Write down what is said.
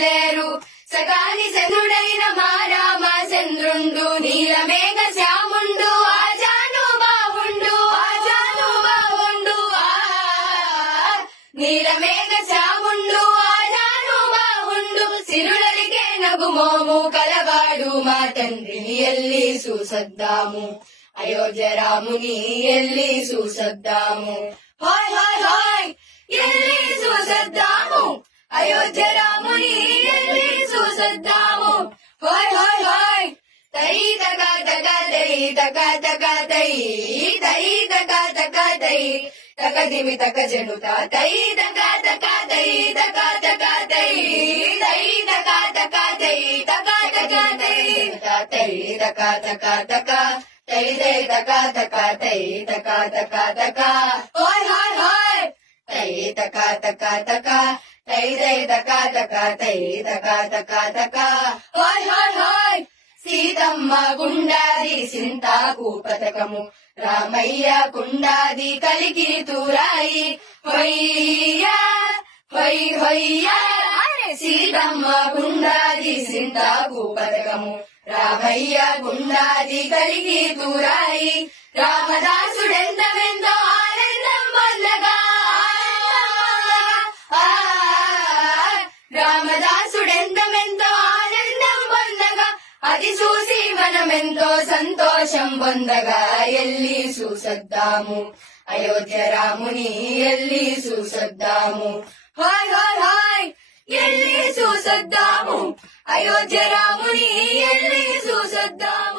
లేరు సకాని చంద్రుడైన మా రామచంద్రుండు నీలమేఘ శ్యాముండు ఆజాను బావుండు నీలమేఘ శ్యాముండు ఆజాను బావుండు సిరులరికే నగుమోము కలవాడు మా తండ్రిని ఎల్లి చూసొద్దాము అయోధ్య రాముని ఎల్లి చూసొద్దాము హాయ్ హాయ్ హాయ్ ఎల్లి చూసొద్దాము అయోధ్య రాముని ఎల్లి చూసొద్దాము హాయ్ హాయ్ హాయ్ తై తక తక తై తక తక తై తై తక తక తై తక దిమి తక జనుత తై తక తక తై తక తక తై తై తక తక తై తక తక తై తై తక తక తక తై తై తక తక తై తక తక తక హాయ్ హాయ్ హాయ్ తై తక తక తక తై తై తక తక తై తక తక తక హాయ్ హాయ్ హాయ్ సీతమ్మ గుండాది సింతాకు పథకము రామయ్య కుండాది కలికి తూరాయి హొయ్యా హొయ్ హొయ్యా సీతమ్మ గుండాది సింతాకు పథకము రామయ్య గుండాది కలికి తూరాయి రామదాసుడెంతమెంతో ఆనందం పొందగా రామదాసుడెంతమెంతో ఆనందం పొందగా అది చూసి మనమెంతో సంతోషం పొందగా ఎల్లి చూసొద్దాము అయోధ్య రాముని ఎల్లి చూసొద్దాము హాయ్ హాయ్ హాయ్ ఎల్లి చూసొద్దాము అయోధ్య రాముని ఎల్లి చూసొద్దాము